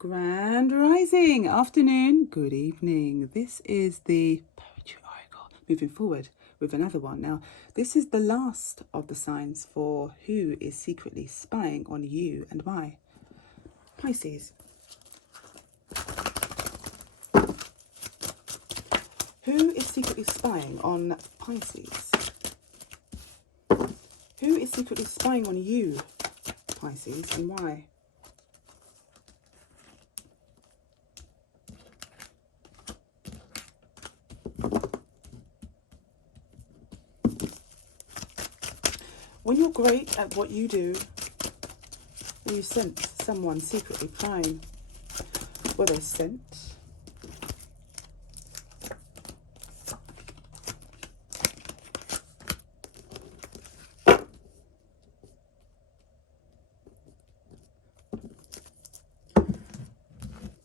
Grand rising, afternoon, good evening. This is the Poetry Oracle. Moving forward with another one. Now, this is the last of the signs for who is secretly spying on you and why. Pisces. Who is secretly spying on Pisces? Who is secretly spying on you, Pisces, and why? When you're great at what you do, and you sense someone secretly prying, well, they're sent.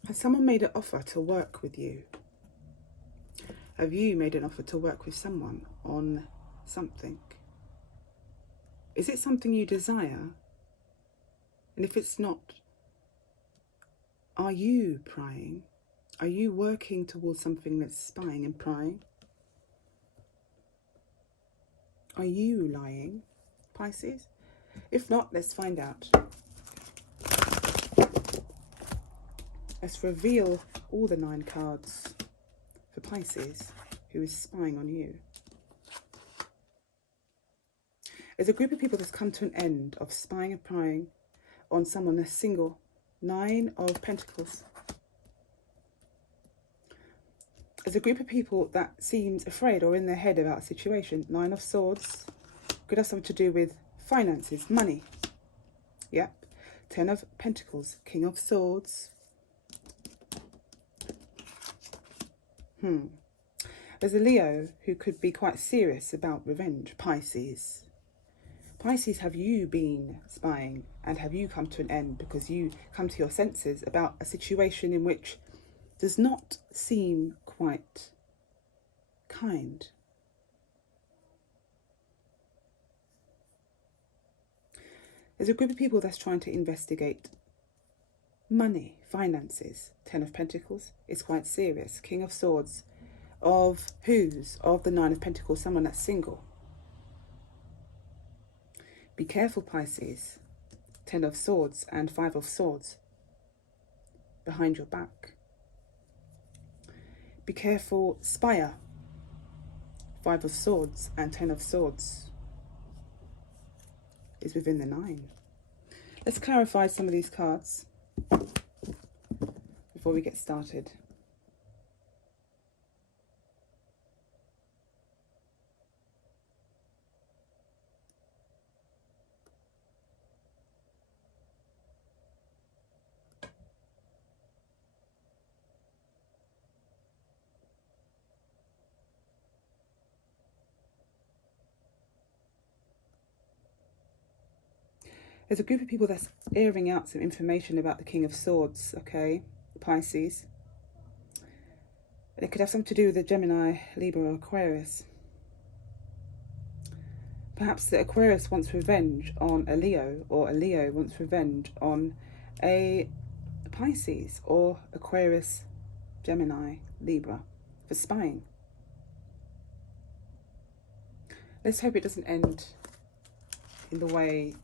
Has someone made an offer to work with you? Have you made an offer to work with someone on something? Is it something you desire? And if it's not, are you prying? Are you working towards something that's spying and prying? Are you lying, Pisces? If not, let's find out. Let's reveal all the 9 cards for Pisces who is spying on you. There's a group of people that's come to an end of spying and prying on someone that's single. 9 of Pentacles. There's a group of people that seems afraid or in their head about a situation. 9 of Swords. Could have something to do with finances, money. Yep. 10 of Pentacles. King of Swords. There's a Leo who could be quite serious about revenge. Pisces. Pisces, have you been spying and have you come to an end because you come to your senses about a situation in which does not seem quite kind? There's a group of people that's trying to investigate money, finances. 10 of Pentacles is quite serious. King of Swords. Of whose? Of the 9 of Pentacles, someone that's single. Be careful, Pisces. 10 of Swords and 5 of Swords behind your back. Be careful, spire. 5 of Swords and 10 of Swords is within the 9. Let's clarify some of these cards before we get started. There's a group of people that's airing out some information about the King of Swords, okay, Pisces. It could have something to do with the Gemini, Libra, or Aquarius. Perhaps the Aquarius wants revenge on a Leo, or a Leo wants revenge on a Pisces, or Aquarius, Gemini, Libra, for spying. Let's hope it doesn't end in the way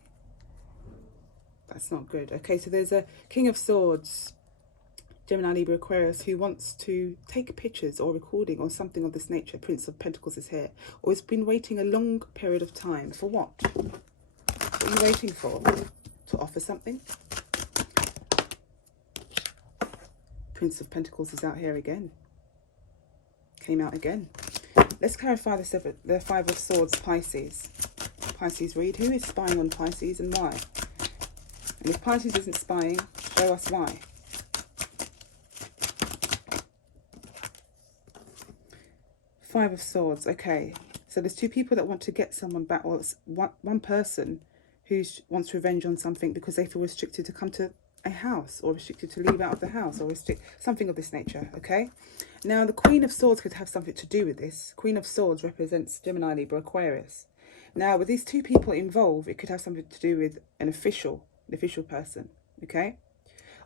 that's not good. Okay, so there's a King of Swords, Gemini, Libra, Aquarius, who wants to take pictures or recording or something of this nature. Prince of Pentacles is here. Or has been waiting a long period of time. For what? What are you waiting for? To offer something? Prince of Pentacles is out here again. Came out again. Let's clarify the 5 of Swords, Pisces. Pisces read. Who is spying on Pisces and why? And if Pisces isn't spying, show us why. 5 of Swords. Okay, so there's 2 people that want to get someone back. Well, it's one person who wants revenge on something because they feel restricted to come to a house, or restricted to leave out of the house, or something of this nature. Okay, now the Queen of Swords could have something to do with this. Queen of Swords represents Gemini, Libra, Aquarius. Now with these 2 people involved, it could have something to do with an official person. Okay,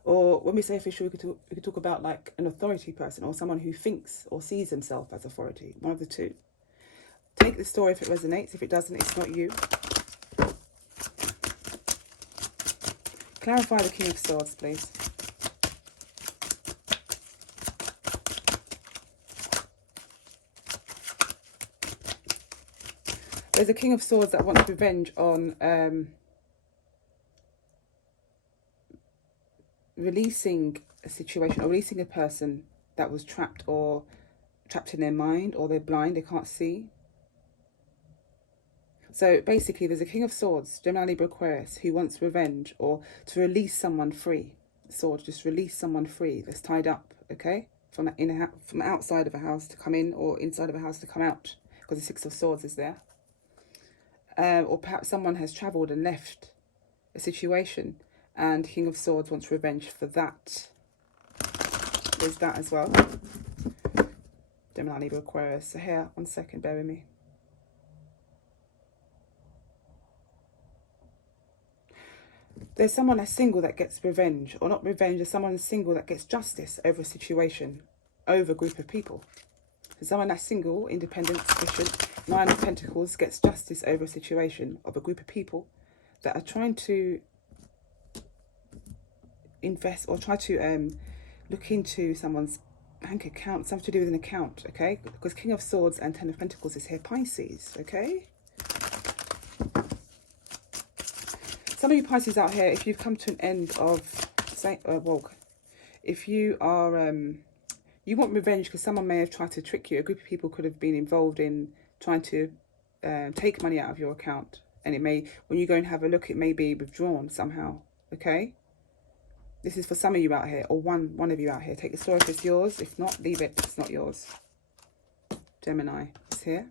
Or when we say official, we could talk about like an authority person or someone who thinks or sees himself as authority. One of the two. Take the story if it resonates. If it doesn't, it's not you. Clarify the King of Swords, please. There's a King of Swords that wants revenge on releasing a situation or releasing a person that was trapped in their mind, or they're blind, they can't see. So basically there's a King of Swords, Gemini, Libra, Aquarius, who wants revenge or to release someone free. Sword, just release someone free that's tied up, okay? From outside of a house to come in, or inside of a house to come out, because the Six of Swords is there. Or perhaps someone has travelled and left a situation, and King of Swords wants revenge for that. There's that as well. Gemini, Libra, Aquarius. So here, 1 second, bear with me. There's someone that's single that gets revenge, or not revenge, there's someone single that gets justice over a situation, over a group of people. So someone that's single, independent, sufficient, 9 of Pentacles, gets justice over a situation of a group of people that are trying to invest or try to look into someone's bank account, something to do with an account, okay? Because King of Swords and 10 of Pentacles is here, Pisces, okay? Some of you Pisces out here, if you've come to an end of, if you are, you want revenge because someone may have tried to trick you. A group of people could have been involved in trying to take money out of your account. And it may, when you go and have a look, it may be withdrawn somehow, okay? This is for some of you out here, or one of you out here. Take the story if it's yours. If not, leave it. It's not yours. Gemini is here.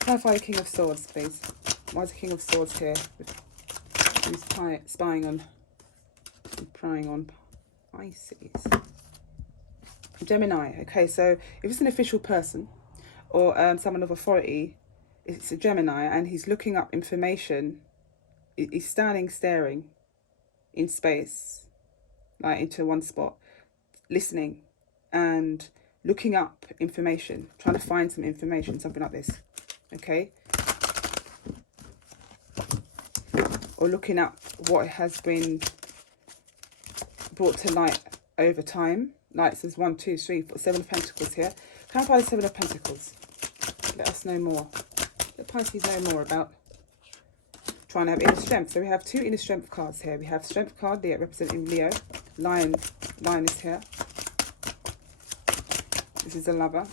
Clarify the King of Swords, please. Why is the King of Swords here? Who's spying on and prying on Pisces? Gemini. Okay, so if it's an official person or someone of authority, it's a Gemini, and he's looking up information. He's staring in space, like into one spot, listening and looking up information, trying to find some information, something like this, okay? Or looking up what has been brought to light over time. Like, so there's 1, 2, 3, 4, 7 of Pentacles here. Clarify the 7 of Pentacles. Let us know more. Let Pisces know more about trying to have inner strength. So we have 2 inner strength cards here. We have Strength card, Leo, representing Leo. Lion is here. This is a lover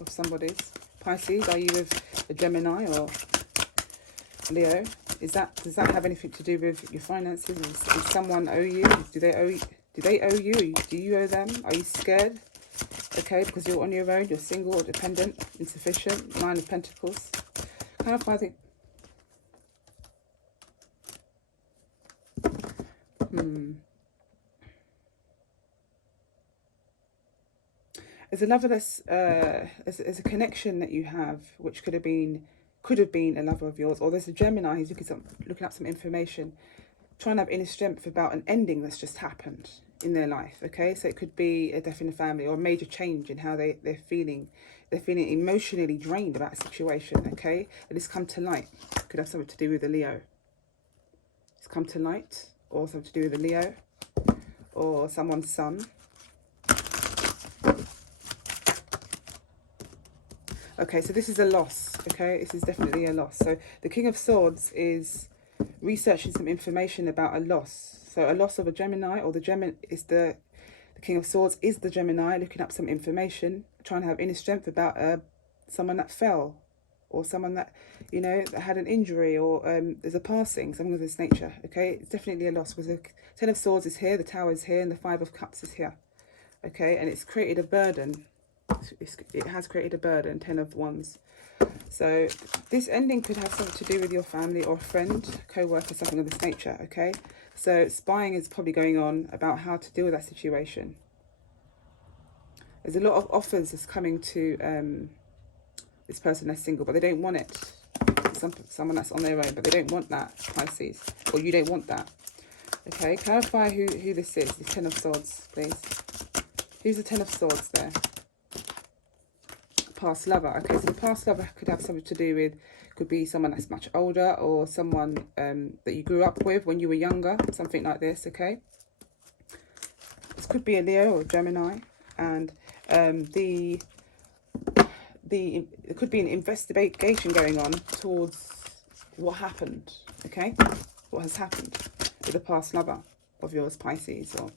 of somebody's. Pisces, are you with a Gemini or Leo? Does that have anything to do with your finances? Does someone owe you? Do they owe you? Do you owe them? Are you scared? Okay, because you're on your own, you're single or dependent, insufficient. 9 of Pentacles. Clarify the... There's a lover that's there's a connection that you have, which could have been a lover of yours, or there's a Gemini who's looking up some information, trying to have inner strength about an ending that's just happened in their life. Okay, so it could be a death in the family or a major change in how they're feeling. They're feeling emotionally drained about a situation. Okay, and it's come to light. Could have something to do with a Leo. It's come to light, or something to do with a Leo or someone's son. Okay, so this is a loss, okay? This is definitely a loss. So the King of Swords is researching some information about a loss. So a loss of a Gemini, or the King of Swords is the Gemini, looking up some information, trying to have inner strength about someone that fell, or someone that, you know, that had an injury, or there's a passing, something of this nature, okay? It's definitely a loss, because the 10 of Swords is here, the Tower is here, and the 5 of Cups is here, okay? And it's created a burden. It has created a burden, 10 of Wands. So this ending could have something to do with your family or a friend, co-worker, something of this nature, okay? So spying is probably going on about how to deal with that situation. There's a lot of offers that's coming to this person that's single, but they don't want it. Someone that's on their own, but they don't want that, Pisces. Or you don't want that. Okay, clarify who this is, the Ten of Swords, please. Who's the Ten of Swords there? Past lover. Okay, so the past lover could have something to do with, could be someone that's much older, or someone that you grew up with when you were younger, something like this, okay? This could be a Leo or Gemini, and it could be an investigation going on towards what happened, okay? What has happened with the past lover of yours, Pisces, or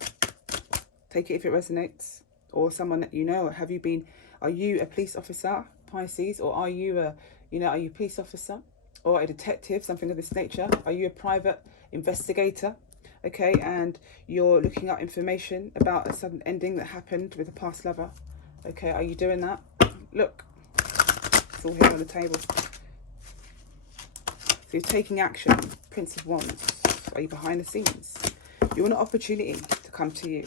take it if it resonates, or someone that you know. Or have you been, are you a police officer, Pisces, or are you a, are you a police officer or a detective, something of this nature? Are you a private investigator? Okay, and you're looking up information about a sudden ending that happened with a past lover. Okay, are you doing that? Look, it's all here on the table. So you're taking action. Prince of Wands. Are you behind the scenes? You want an opportunity to come to you.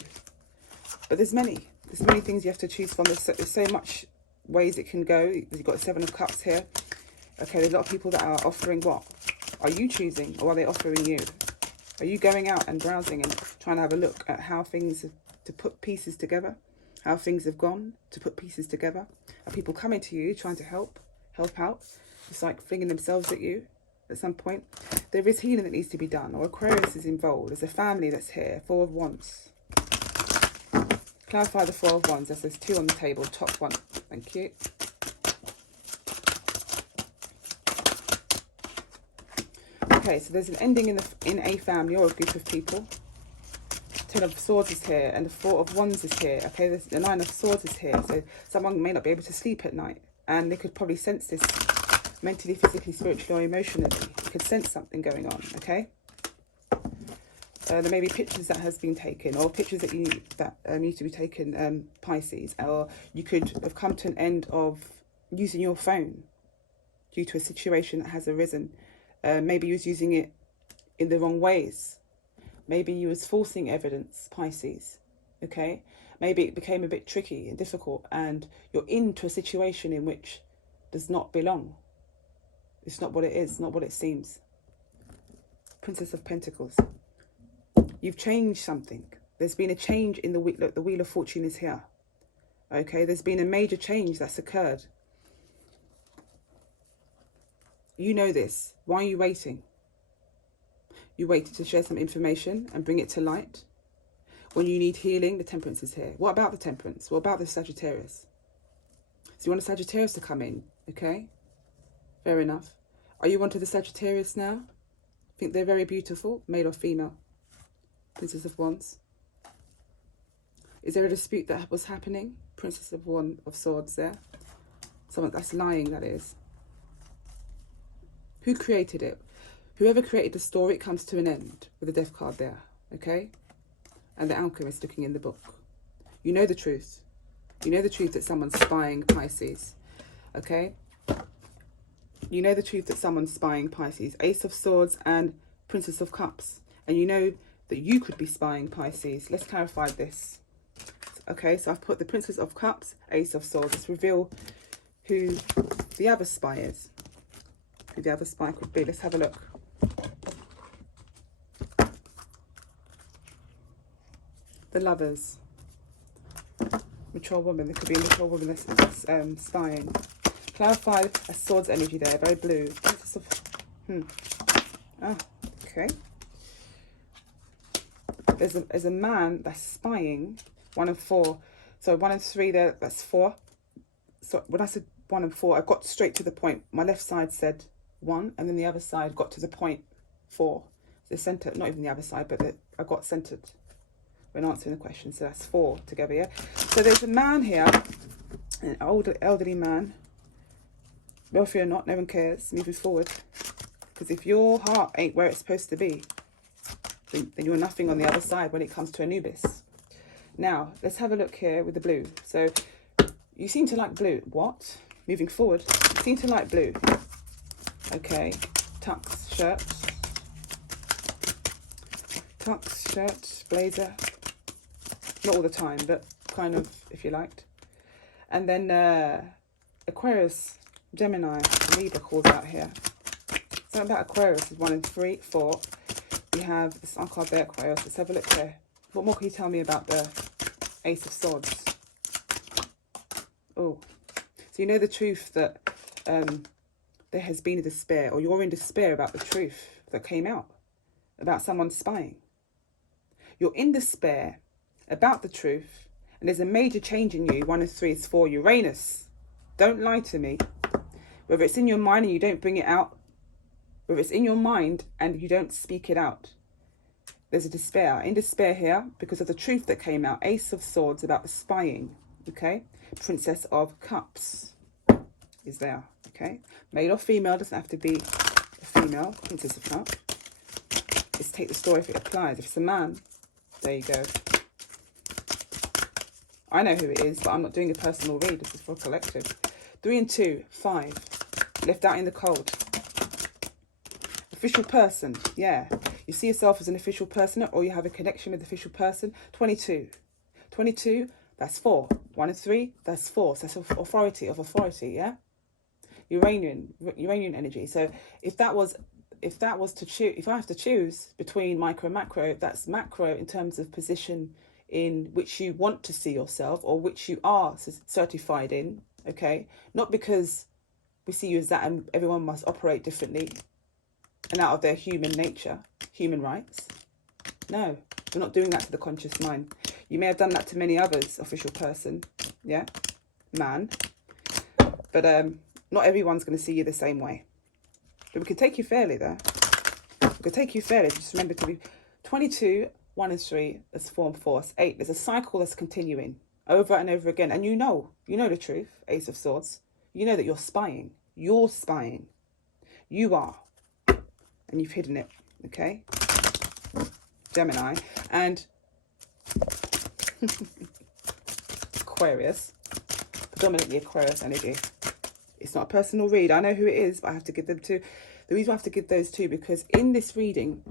But there's many things you have to choose from. There's so much ways it can go. You've got the Seven of Cups here. Okay, there's a lot of people that are offering what? Are you choosing, or are they offering you? Are you going out and browsing and trying to have a look at how things have, to put pieces together? How things have gone to put pieces together? Are people coming to you trying to help out? Just like flinging themselves at you at some point. There is healing that needs to be done, or Aquarius is involved. There's a family that's here. Four of Wands. Clarify the Four of Wands. There's two on the table. Top one. Thank you. Okay, so there's an ending in a family or a group of people. Ten of Swords is here, and the Four of Wands is here. Okay, the Nine of Swords is here. So someone may not be able to sleep at night, and they could probably sense this mentally, physically, spiritually, or emotionally. You could sense something going on. Okay. There may be pictures that has been taken, or pictures that need to be taken, Pisces, or you could have come to an end of using your phone due to a situation that has arisen. Maybe you was using it in the wrong ways. Maybe you was forcing evidence, Pisces, okay? Maybe it became a bit tricky and difficult, and you're into a situation in which does not belong. It's not what it is, not what it seems. Princess of Pentacles. You've changed something. There's been a change in the wheel. Look, the Wheel of Fortune is here. Okay, there's been a major change that's occurred. You know this. Why are you waiting? You waited to share some information and bring it to light. When you need healing, the Temperance is here. What about the Temperance? What about the Sagittarius? So you want a Sagittarius to come in, okay? Fair enough. Are you onto the Sagittarius now? I think they're very beautiful, male or female. Princess of Wands. Is there a dispute that was happening? Princess of Swords there. Someone that's lying, that is. Who created it? Whoever created the story, it comes to an end with the Death card there, okay? And the Alchemist looking in the book. You know the truth. You know the truth that someone's spying, Pisces, okay? You know the truth that someone's spying, Pisces. Ace of Swords and Princess of Cups. And you know that you could be spying, Pisces. Let's clarify this. Okay, so I've put the Princess of Cups, Ace of Swords. Let's reveal who the other spy is. Who the other spy could be. Let's have a look. The Lovers. Mature woman. There could be a mature woman that's spying. Clarify a swords energy there. Very blue. Princess of... Oh, okay. There's a man that's spying. 1 and 4. So 1 and 3 there, that's 4. So when I said 1 and 4, I got straight to the point. My left side said 1, and then the other side got to the point 4. The centre, not even the other side, but I got centred when answering the question. So that's 4 together, yeah? So there's a man here, an elderly man. Wealthy or not, no one cares. Moving forward. Because if your heart ain't where it's supposed to be, then you're nothing on the other side when it comes to Anubis. Now, let's have a look here with the blue. So, you seem to like blue. What? Moving forward. You seem to like blue. Okay. Tux shirt. Tux shirt, blazer. Not all the time, but kind of, if you liked. And then Aquarius, Gemini, Libra calls out here. Something about Aquarius is 1 and 3, 4. We have this card there, Aquarius. Let's have a look there. What more can you tell me about the Ace of Swords? Oh, so you know the truth that there has been a despair, or you're in despair about the truth that came out about someone spying. You're in despair about the truth, and there's a major change in you. 1 of 3 is 4. Uranus. Don't lie to me. Whether it's in your mind and you don't bring it out, whether it's in your mind and you don't speak it out, there's a despair. In despair here because of the truth that came out. Ace of Swords about the spying. Okay. Princess of Cups is there. Okay. Male or female, doesn't have to be a female. Princess of Cups. Let's take the story if it applies. If it's a man, there you go. I know who it is, but I'm not doing a personal read. This is for a collective. 3 and 2, 5. Left out in the cold. Official person, yeah. You see yourself as an official person, or you have a connection with the official person. 22. 22, that's 4. 1 and 3, that's 4. So that's authority, yeah. Uranian energy. So if I have to choose between micro and macro, that's macro in terms of position in which you want to see yourself, or which you are certified in. Okay, not because we see you as that and everyone must operate differently and out of their human nature, human rights. No, we're not doing that to the conscious mind. You may have done that to many others, official person, yeah, man, but not everyone's going to see you the same way. But we can take you fairly there. We can take you fairly. Just remember to be 22, 1 and 3, that's 4 and 4, it's 8. There's a cycle that's continuing over and over again. And you know the truth, Ace of Swords. You know that you're spying. You're spying. You are. And you've hidden it, okay? Gemini. And Aquarius. Predominantly Aquarius energy. It's not a personal read. I know who it is, but I have to give them two. The reason I have to give those two, because in this reading,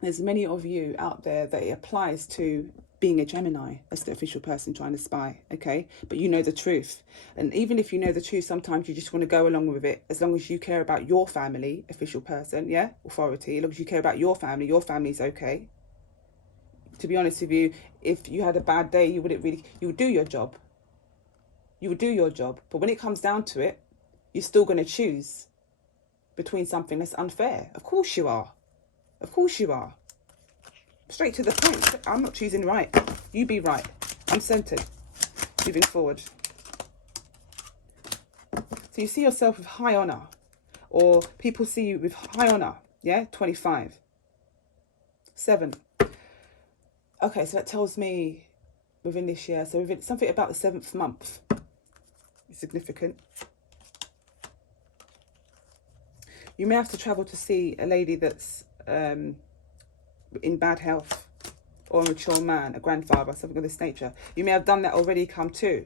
there's many of you out there that it applies to being a Gemini. That's the official person trying to spy, okay? But you know the truth. And even if you know the truth, sometimes you just want to go along with it, as long as you care about your family, official person, yeah? Authority. As long as you care about your family's okay. To be honest with you, if you had a bad day, you would do your job. You would do your job. But when it comes down to it, you're still going to choose between something that's unfair. Of course you are. Of course you are. Straight to the point. I'm not choosing right. You be right. I'm centered. Moving forward. So you see yourself with high honor, or people see you with high honor. Yeah, 25. 7. Okay, so that tells me within this year. So within something about the 7th month is significant. You may have to travel to see a lady that's in bad health, or a mature man, a grandfather, something of this nature. You may have done that already, come to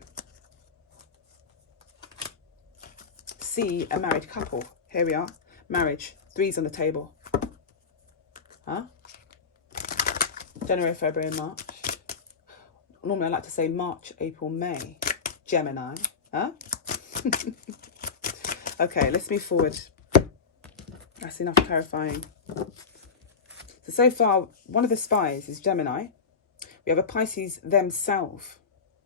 see a married couple. Here we are, marriage, 3's on the table. Huh? January, February, March. Normally I like to say March, April, May. Gemini, huh? Okay, let's move forward. That's enough clarifying. So far, one of the spies is Gemini. We have a Pisces themselves.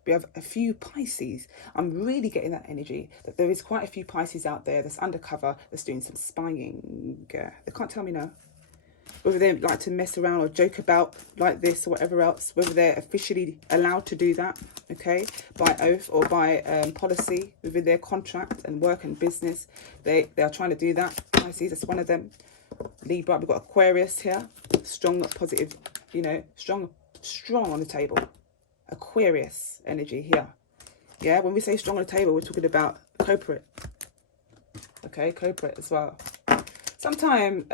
We have a few Pisces. I'm really getting that energy that there is quite a few Pisces out there that's undercover, that's doing some spying. They can't tell me no. Whether they like to mess around or joke about like this or whatever else, whether they're officially allowed to do that, okay, by oath or by policy within their contract and work and business, they are trying to do that. Pisces, that's one of them. Libra, we've got Aquarius here, strong, positive, you know, strong on the table. Aquarius energy here. Yeah, when we say strong on the table, we're talking about corporate. Okay, corporate as well. Sometime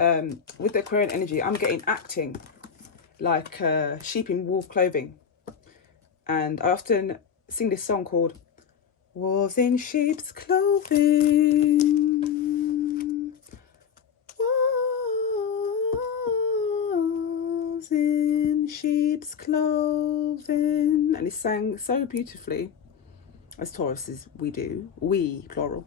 with the Aquarian energy, I'm getting acting like sheep in wolf clothing. And I often sing this song called Wolves in Sheep's Clothing. Wolves in sheep's clothing. And it's sang so beautifully, as Tauruses we, plural.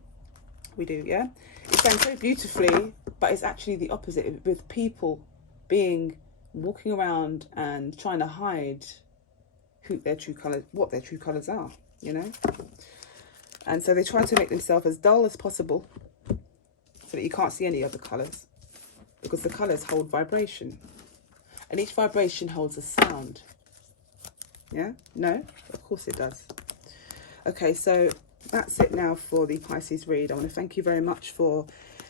We do, yeah? It's sang so beautifully, but it's actually the opposite, with people being walking around and trying to hide who their true colours, what their true colours are, you know. And so they try to make themselves as dull as possible so that you can't see any other colours, because the colours hold vibration, and each vibration holds a sound. Yeah? No? Of course it does. Okay, so that's it now for the Pisces read. I want to thank you very much for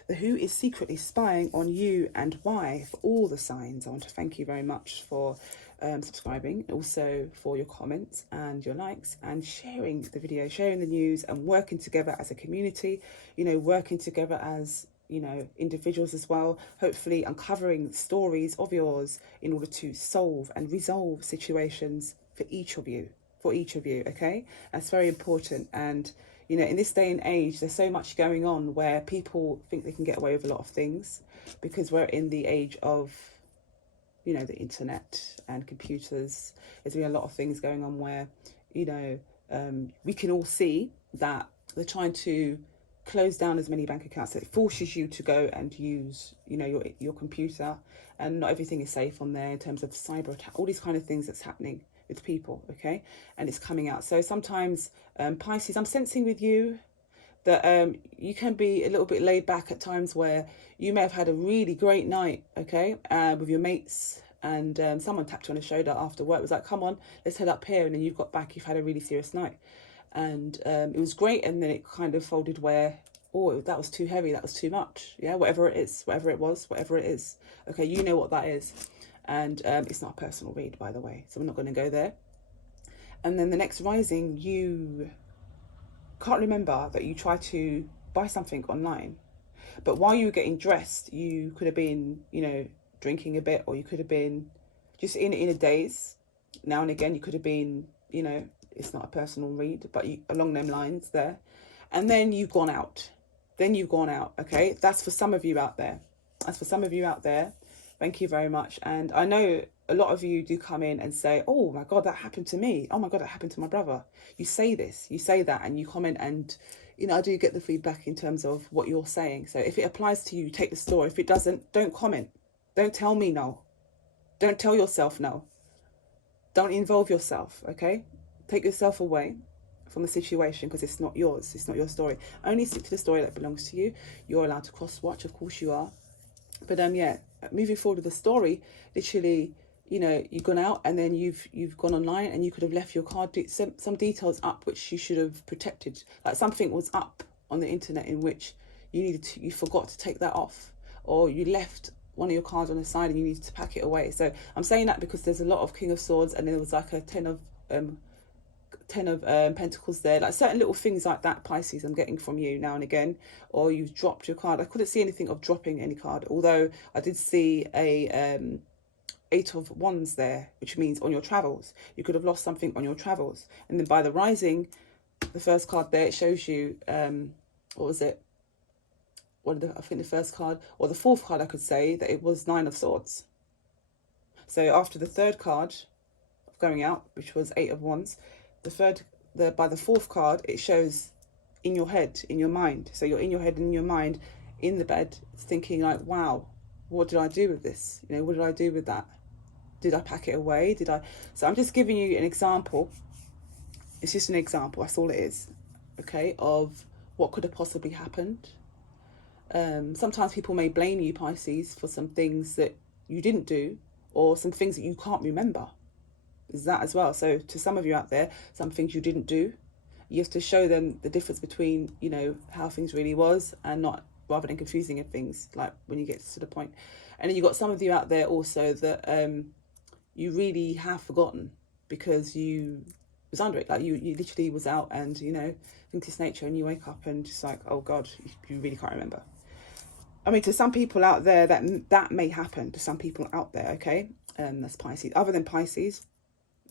the who is secretly spying on you and why, for all the signs. I want to thank you very much for subscribing, also for your comments and your likes, and sharing the video, sharing the news, and working together as a community, you know, working together as, you know, individuals as well, hopefully uncovering stories of yours in order to solve and resolve situations for each of you, okay? That's very important. And you know, in this day and age, there's so much going on where people think they can get away with a lot of things because we're in the age of, you know, the internet and computers. There's been a lot of things going on where, you know, we can all see that they're trying to close down as many bank accounts. So it forces you to go and use, you know, your computer, and not everything is safe on there in terms of cyber attack, all these kind of things that's happening with people, okay? And it's coming out. So sometimes, Pisces, I'm sensing with you that you can be a little bit laid back at times where you may have had a really great night, okay, with your mates, and someone tapped you on the shoulder after work, was like, come on, let's head up here, and then you've got back, you've had a really serious night, and it was great, and then it kind of folded where, oh, that was too heavy, that was too much, yeah, whatever it is, whatever it was, whatever it is, okay, you know what that is. And it's not a personal read, by the way, so I'm not going to go there. And then the next rising, you can't remember that you tried to buy something online, but while you were getting dressed, you could have been, you know, drinking a bit, or you could have been just in a daze. Now and again, you could have been, you know, it's not a personal read, but you, along them lines there. And then you've gone out. Okay? That's for some of you out there. Thank you very much. And I know a lot of you do come in and say, oh my God, that happened to me. Oh my God, that happened to my brother. You say this, you say that, and you comment, and, you know, I do get the feedback in terms of what you're saying. So if it applies to you, take the story. If it doesn't, don't comment. Don't tell me no. Don't tell yourself no. Don't involve yourself, okay? Take yourself away from the situation, because it's not yours. It's not your story. Only stick to the story that belongs to you. You're allowed to cross-watch, of course you are. But yeah, moving forward with the story, literally, you know, you've gone out and then you've gone online, and you could have left your card some details up which you should have protected. Like something was up on the internet in which you forgot to take that off, or you left one of your cards on the side and you needed to pack it away. So I'm saying that because there's a lot of King of Swords, and there was like a ten of Pentacles there, like certain little things like that, Pisces, I'm getting from you now and again. Or you've dropped your card. I couldn't see anything of dropping any card, although I did see a 8 of Wands there, which means on your travels. You could have lost something on your travels. And then by the rising, the first card there, it shows you, what was it? I think the first card, or the fourth card, I could say, that it was 9 of Swords. So after the third card of going out, which was 8 of Wands, by the fourth card, it shows in your head, in your mind. So you're in your head and in your mind, in the bed, thinking like, wow, what did I do with this? You know, what did I do with that? Did I pack it away? So I'm just giving you an example. It's just an example. That's all it is. Okay, of what could have possibly happened. Sometimes people may blame you, Pisces, for some things that you didn't do, or some things that you can't remember. Is that as well? So to some of you out there, some things you didn't do, you have to show them the difference between, you know, how things really was, and not, rather than confusing things, like when you get to the point. And then you've got some of you out there also that you really have forgotten because you was under it. Like you literally was out, and, you know, think it's nature, and you wake up and just like, oh God, you really can't remember. I mean, to some people out there, that may happen to some people out there, okay? That's Pisces. Other than Pisces,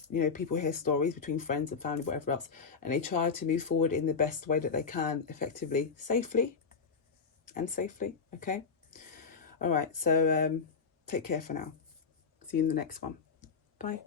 you know, people hear stories between friends and family, whatever else, and they try to move forward in the best way that they can, effectively, safely, okay? All right, so take care for now. See you in the next one. Bye.